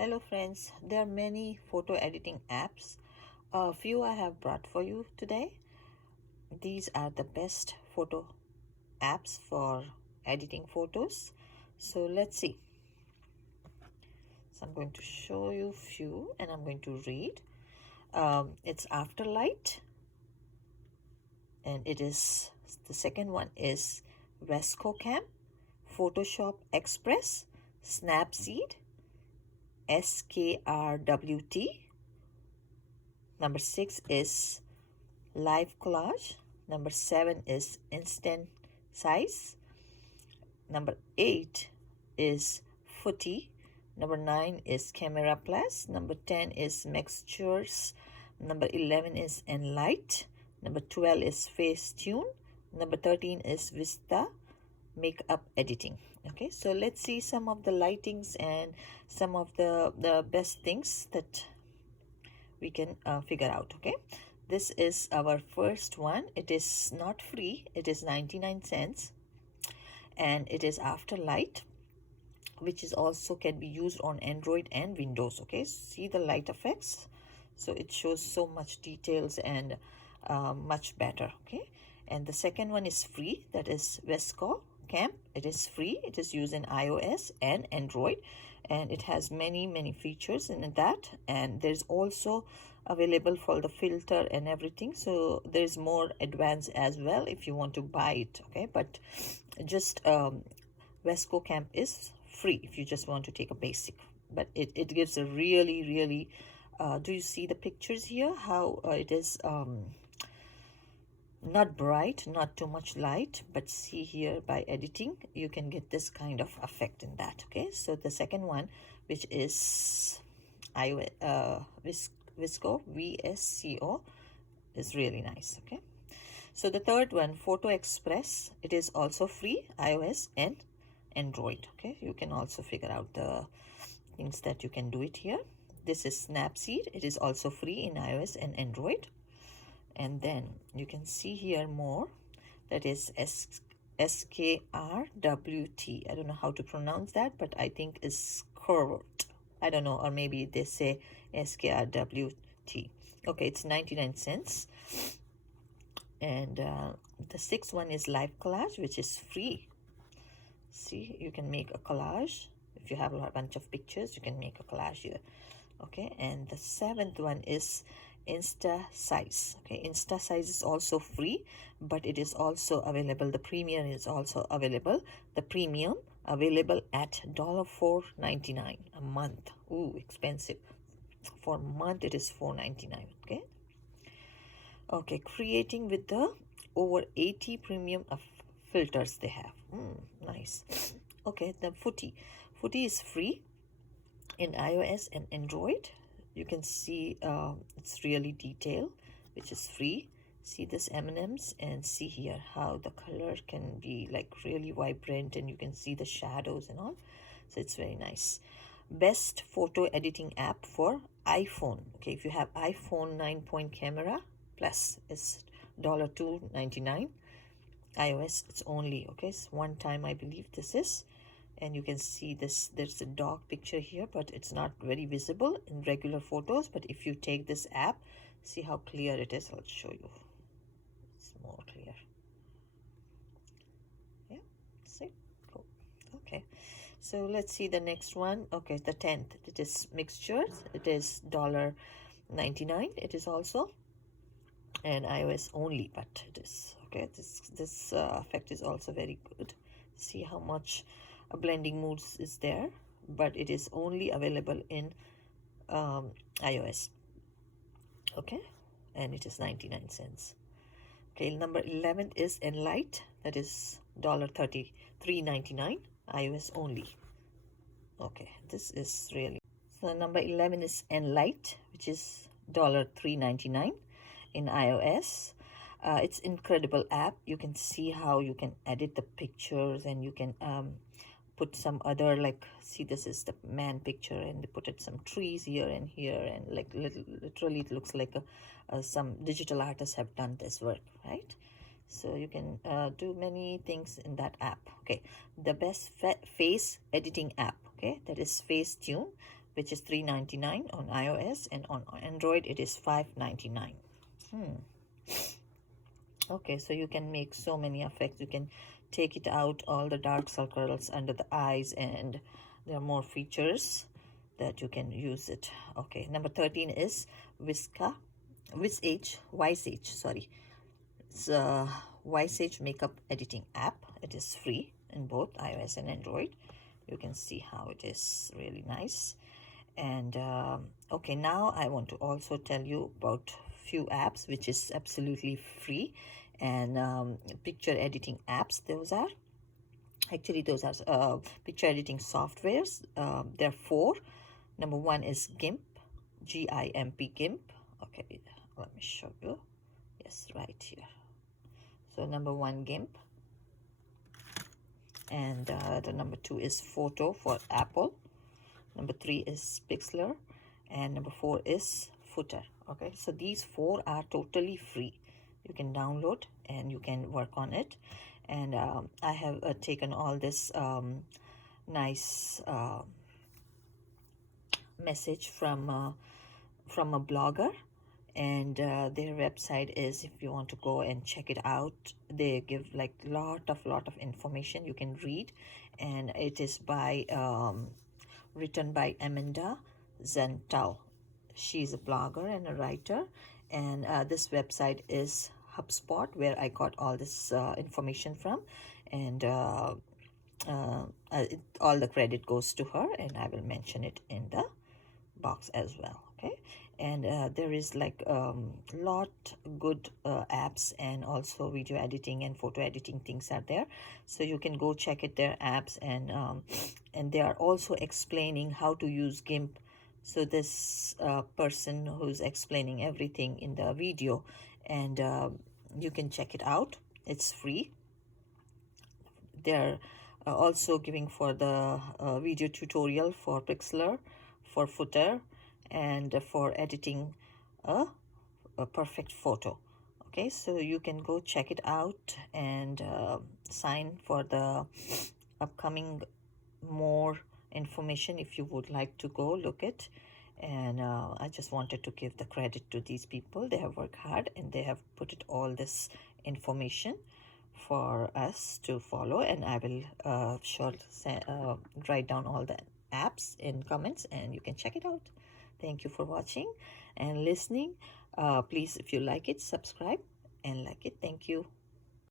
Hello friends, there are many photo editing apps. A few I have brought for you today. These are the best photo apps for editing photos. So let's see. So I'm going to show you few and I'm going to read. It's Afterlight, and it is the second one is Vescocam, Photoshop Express, Snapseed, SKRWT. Number 6 is Live Collage. Number 7 is Instant Size. Number 8 is Footy. Number 9 is Camera Plus. Number 10 is Mixtures. Number 11 is Nlight. Number 12 is Facetune. Number 13 is Vista Makeup Editing. Okay, so let's see some of the lightings and some of the best things that we can figure out. Okay, this is our first one. It is not free, it is 99 cents, and it is Afterlight, which is also can be used on Android and Windows. Okay, see the light effects, so it shows so much details and much better. Okay, and the second one is free, that is Vesco Camp. It is free, it is used in iOS and Android, and it has many features in that, and there's also available for the filter and everything, so there's more advanced as well if you want to buy it. Okay, but just Vesco Camp is free if you just want to take a basic, but it gives a really do you see the pictures here, how it is not bright, not too much light, but see here, by editing you can get this kind of effect in that. Okay, so the second one, which is Visco, VSCO, is really nice. Okay, so the third one, Photo Express, it is also free, iOS and Android. Okay, you can also figure out the things that you can do it here. This is Snapseed, it is also free in iOS and Android. And then you can see here more, that is SKRWT. I don't know how to pronounce that, but I think it's curved. I don't know, or maybe they say SKRWT. Okay, it's 99 cents. And the sixth one is Live Collage, which is free. See, you can make a collage. If you have a bunch of pictures, you can make a collage here. Okay, and the seventh one is Insta Size. Okay, Insta Size is also free, but it is also available, the premium is also available, the premium available at $4.99 a month. Ooh, expensive. For a month it is $4.99. Okay, okay, creating with the over 80 premium of filters they have. Nice. Okay, the Footy is free in iOS and Android. You can see it's really detailed, which is free. See this M&Ms, and see here how the color can be like really vibrant, and you can see the shadows and all, so it's very nice. Best photo editing app for iPhone. Okay, if you have iPhone 9-point camera plus, is $2.99. iOS it's only, okay, it's one time I believe this is. And you can see this, there's a dog picture here, but it's not very visible in regular photos. But if you take this app, see how clear it is. I'll show you, it's more clear. Yeah, see, cool. Okay, so let's see the next one. Okay, the 10th, it is Mixtures. It is $1.99. it is also, and iOS only, but it is okay. This effect is also very good. See how much blending modes is there, but it is only available in iOS. Okay, and it is 99 cents. Okay, number 11 is Nlight, that is $33.99, iOS only. Okay, this is really, so number 11 is Nlight, which is $3.99 in iOS. It's incredible app. You can see how you can edit the pictures, and you can put some other, like, see, this is the man picture, and they put it some trees here and here, and like literally it looks like some digital artists have done this work, right? So you can do many things in that app. Okay, the best face editing app, okay, that is Facetune, which is $3.99 on iOS, and on Android it is $5.99. Okay, so you can make so many effects. You can take it out all the dark circles under the eyes, and there are more features that you can use it. Okay, number 13 is Visage, sorry. It's a Visage makeup editing app. It is free in both iOS and Android. You can see how it is really nice. And okay, now I want to also tell you about few apps which is absolutely free, and picture editing apps. Those are picture editing softwares. There are four. Number one is GIMP, GIMP, GIMP. Okay, let me show you. Yes, right here. So number one, GIMP, and the number two is Photo for Apple. Number three is Pixlr, and number four is Footer. Okay, so these four are totally free. You can download and you can work on it. And I have taken all this nice message from a blogger, and their website is, if you want to go and check it out, they give like lot of information you can read, and it is by written by Amanda Zantal. She's a blogger and a writer, and this website is HubSpot, where I got all this information from, and all the credit goes to her, and I will mention it in the box as well. Okay, and there is like lot good apps, and also video editing and photo editing things are there, so you can go check it, their apps, and they are also explaining how to use GIMP. So this person who's explaining everything in the video, and you can check it out. It's free. They're also giving for the video tutorial for Pixlr, for Footer, and for editing a perfect photo. Okay, so you can go check it out and sign for the upcoming more information if you would like to go look it. And I just wanted to give the credit to these people. They have worked hard, and they have put it all this information for us to follow, and I will write down all the apps in comments, and you can check it out. Thank you for watching and listening. Please, if you like it, subscribe and like it. Thank you.